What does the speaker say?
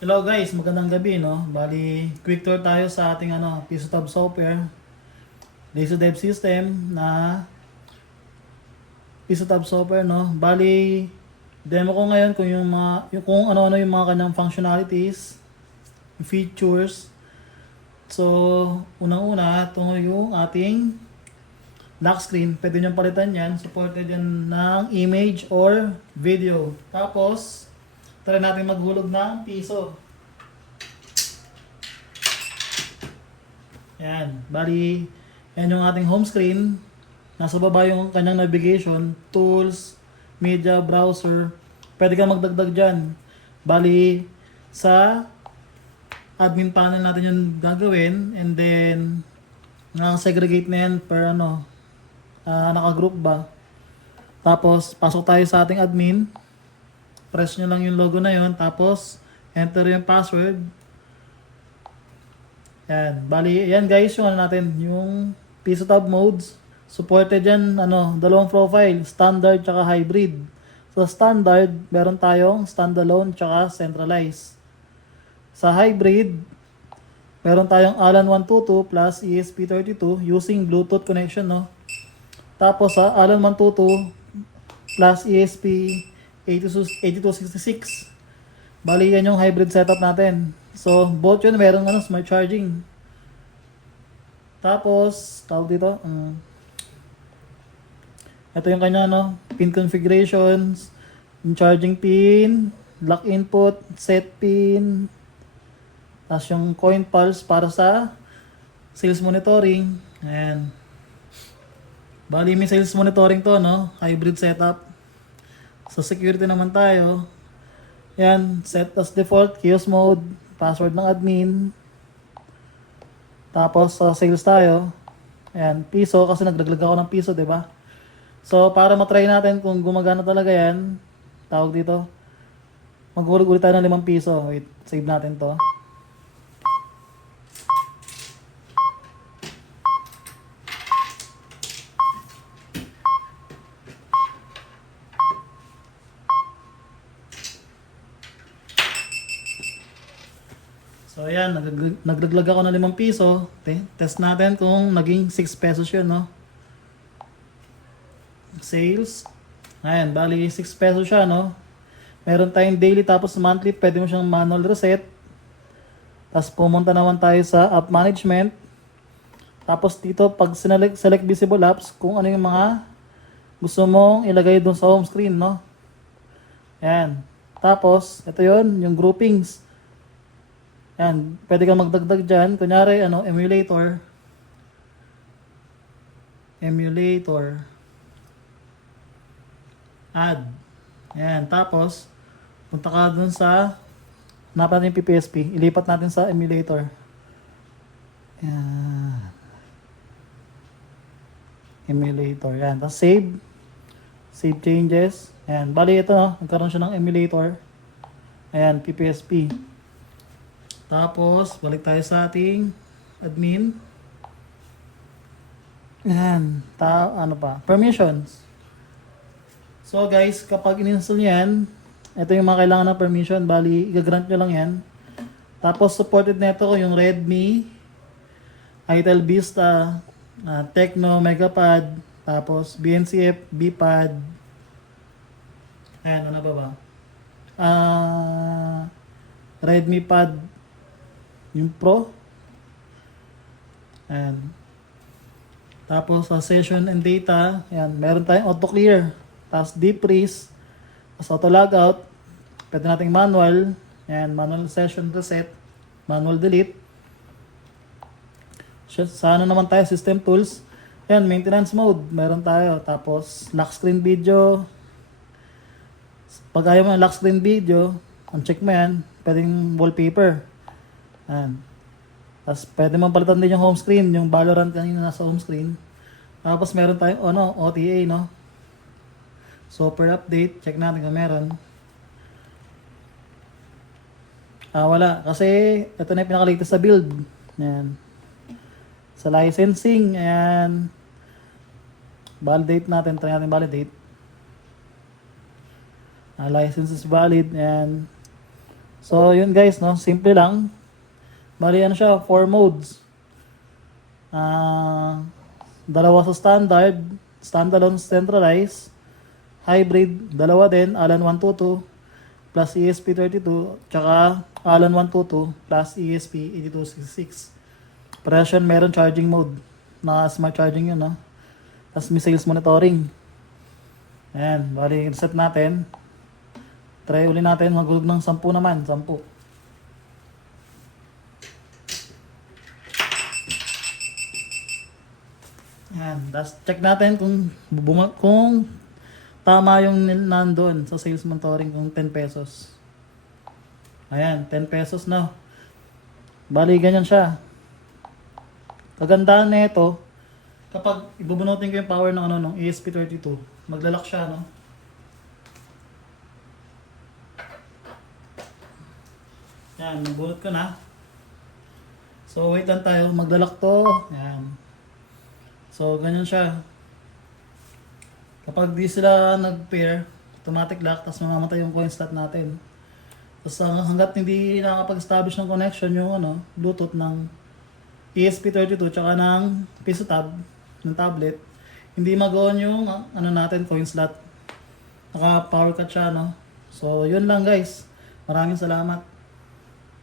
Hello guys, magandang gabi no. Bali, quick tour tayo sa ating Pisotab software, Laser Dev System na Pisotab software no. Bali, demo ko ngayon kung kung ano-ano yung mga kanyang functionalities, features. So, unang-una, ito yung ating lock screen. Pwede nyo palitan yan. Supported yan ng image or video. Tapos, try natin maghulog ng piso. Yan. Bali, yan yung ating home screen. Nasa baba yung kanyang navigation, tools, media, browser. Pwede ka magdagdag dyan. Bali, sa admin panel natin yung gagawin. And then, segregate na yan per naka-group ba. Tapos, pasok tayo sa ating admin. Press nyo lang yung logo na yon. Tapos, enter yung password. Yan. Bali, yan guys, yung natin, yung Pisotab modes. Supported yan, dalawang profile, standard tsaka hybrid. Sa standard, meron tayong standalone tsaka centralized. Sa hybrid, meron tayong ALAN 122 plus ESP32 using Bluetooth connection, no? Tapos sa ALAN 122 plus ESP8266. Bali, yan yung hybrid setup natin. So, both yun, meron smart charging. Tapos, tawag dito, ito yung kanya, pin configurations, yung charging pin, lock input, set pin, tapos yung coin pulse para sa sales monitoring. Ayan. Bali, may sales monitoring to, hybrid setup. Sa security naman tayo. Yan, set as default, chaos mode, password ng admin. Tapos sa sales tayo. Ayan, piso kasi nagdaglag ako ng piso, 'di ba? So para matry natin kung gumagana talaga 'yan, tawag dito. Maghulog ulit tayo ng 5 piso. Wait, save natin 'to. So ayan, nagdaglag ako ng 5 piso. Test natin kung naging 6 pesos yun, no? Sales. Ayan, bali 6 pesos siya, no? Meron tayong daily tapos monthly, pwede mo siyang manual reset. Tapos pumunta naman tayo sa app management. Tapos dito, pag select visible apps, kung ano yung mga gusto mong ilagay doon sa home screen, no? Ayan. Tapos, ito yon yung groupings. Yan, pwede kang magdagdag dyan. Kunyari, emulator. Emulator. Add. Yan, tapos, punta ka dun sa, hanap natin yung PPSP. Ilipat natin sa emulator. Yan. Emulator. Yan, tapos save. Save changes. Yan, bali ito, nagkaroon siya ng emulator. Ayan, PPSP. Tapos, balik tayo sa ating admin. Ayan. Permissions. So guys, kapag in-install yan, ito yung mga kailangan ng permission. Bali, i-grant nyo lang yan. Tapos, supported nito ko yung Redmi, Itel Vista, Tecno, Megapad, tapos BNCF, BPad. Ayan, ano ba? Redmi Pad, yung Pro. Ayan. Tapos sa session and data, ayan, meron tayong auto clear. Tapos deep freeze. Tapos auto logout. Pwede nating manual. Ayan, manual session reset. Manual delete. Sa naman tayo, system tools. Ayan, maintenance mode. Meron tayo. Tapos lock screen video. Pag ayaw mo ng lock screen video, uncheck mo yan. Pwedeng wallpaper. Ayan. Tapos pwede mong palitan din yung home screen, yung Valorant kanina nasa home screen. Tapos meron tayong OTA, no? Software update, check natin kung meron. Wala. Kasi ito na yung pinaka-latest sa build. Ayan. Sa licensing, ayan. Validate natin, try natin validate. License is valid, ayan. So, yun guys, no? Simple lang. Bali, ano siya, 4 modes. Dalawa sa standard, standalone centralized, hybrid, dalawa din, Allen 122 plus ESP32, tsaka Allen 122 plus ESP8266. Parehas yun, meron charging mode. Na smart charging yun, no? Tapos may sales monitoring. Ayan, bali, set natin. Try uli natin, magulog ng 10 naman, 10. Ayan, tapos check natin kung kung tama yung nandun sa sales monitoring kung 10 pesos. Ayan, 10 pesos na. Bali, ganyan siya. Kagandahan na ito, kapag ibubunutin ko yung power ng ng ESP32, maglalak siya, no? Yan, nabunot ko na. So, wait lang tayo. Maglalak to. Yan. So, ganyan siya. Kapag di sila nag-pair, automatic lock, tapos mamamatay yung coin slot natin. Tapos hanggat hindi nakapag-establish ng connection yung Bluetooth ng ESP32 tsaka ng piso tab ng tablet, hindi mag-on yung natin coin slot. Naka power cut siya, no? So, yun lang guys. Maraming salamat.